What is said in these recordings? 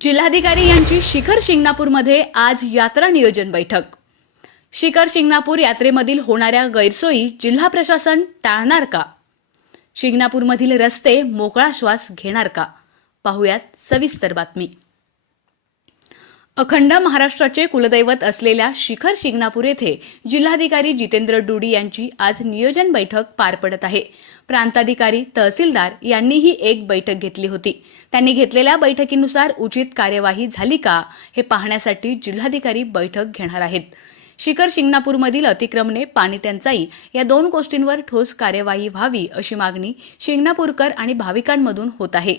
जिल्हाधिकारी यांची शिखर शिंगणापूरमध्ये आज यात्रा नियोजन बैठक। शिखर शिंगणापूर यात्रेमधील होणाऱ्या गैरसोयी जिल्हा प्रशासन टाळणार का? शिंगणापूरमधील रस्ते मोकळा श्वास घेणार का? पाहुयात सविस्तर बातमी। अखंड महाराष्ट्राचे कुलदैवत असलेल्या शिखर शिंगणापूर येथे जिल्हाधिकारी जितेंद्र डुडी यांची आज नियोजन बैठक पार पडत आहे। प्रांताधिकारी तहसीलदार यांनीही एक बैठक घेतली होती। त्यांनी घेतलेल्या बैठकीनुसार उचित कार्यवाही झाली का हे पाहण्यासाठी जिल्हाधिकारी बैठक घेणार आहेत। शिखर शिंगणापूरमधील अतिक्रमणे, पाणी टंचाई या दोन गोष्टींवर ठोस कार्यवाही व्हावी अशी मागणी शिंगणापूरकर आणि भाविकांमधून होत आहे।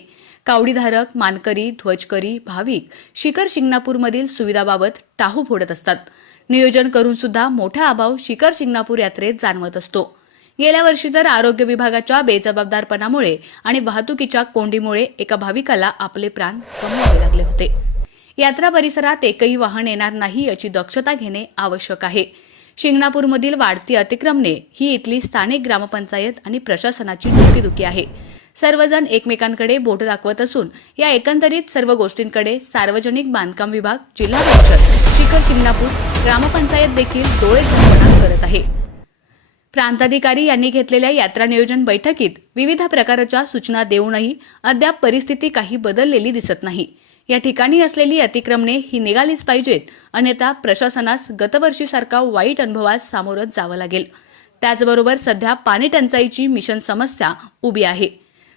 कावडीधारक, मानकरी, ध्वजकरी, भाविक शिखर शिंगणापूरमधील सुविधाबाबत टाहू फोडत असतात। नियोजन करून सुद्धा मोठा अभाव शिखर शिंगणापूर यात्रेत जाणवत असतो। गेल्या वर्षी तर आरोग्य विभागाच्या बेजबाबदारपणामुळे आणि वाहतुकीच्या कोंडीमुळे एका भाविकाला आपले प्राण गमवावे लागले होते। यात्रा परिसरात एकही वाहन येणार नाही याची दक्षता घेणे आवश्यक आहे। शिंगणापूरमधील वाढती अतिक्रमणे ही इथली स्थानिक ग्रामपंचायत आणि प्रशासनाची डोकेदुखी आहे। सर्वजण एकमेकांकडे बोट दाखवत असून या एकंदरीत सर्व गोष्टींकडे सार्वजनिक बांधकाम विभाग, जिल्हा परिषद, शिखर शिंगणापूर ग्रामपंचायत देखील डोळेझाकपणा करत आहे। प्रांताधिकारी यांनी घेतलेल्या यात्रा नियोजन बैठकीत विविध प्रकारच्या सूचना देऊनही अद्याप परिस्थिती काही बदललेली दिसत नाही। या ठिकाणी असलेली अतिक्रमणे ही निघालीच पाहिजेत, अन्यथा प्रशासनास गतवर्षीसारखा वाईट अनुभवास सामोरं जावं लागेल। त्याचबरोबर सध्या पाणी टंचाईची मिशन समस्या उभी आहे।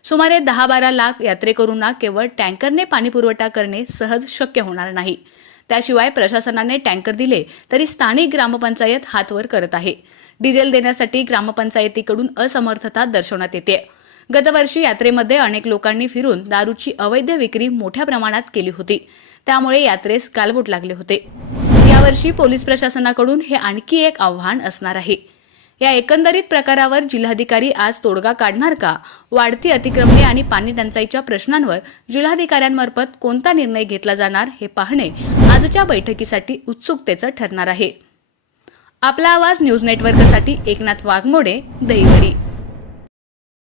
सुमारे 10-12 लाख यात्रेकरूंना केवळ टँकरने पाणी पुरवठा करणे सहज शक्य होणार नाही। त्याशिवाय प्रशासनाने टँकर दिले तरी स्थानिक ग्रामपंचायत हातवर करत आहे। डिझेल देण्यासाठी ग्रामपंचायतीकडून असमर्थता दर्शवण्यात येते। गतवर्षी यात्रेमध्ये अनेक लोकांनी फिरून दारूची अवैध विक्री मोठ्या प्रमाणात केली होती, त्यामुळे यात्रेस गालबोट लागले होते। यावर्षी पोलीस प्रशासनाकडून हे आणखी एक आव्हान असणार आहे। या एकंदरीत प्रकारावर जिल्हाधिकारी आज तोडगा काढणार का? वाढती अतिक्रमणे आणि पाणी टंचाईच्या प्रश्नांवर जिल्हाधिकाऱ्यांमार्फत कोणता निर्णय घेतला जाणार हे पाहणे आजच्या बैठकीसाठी उत्सुकतेचं ठरणार आहे। आपला आवाज न्यूज नेटवर्कसाठी एकनाथ वाघमोडे, दहिवडी।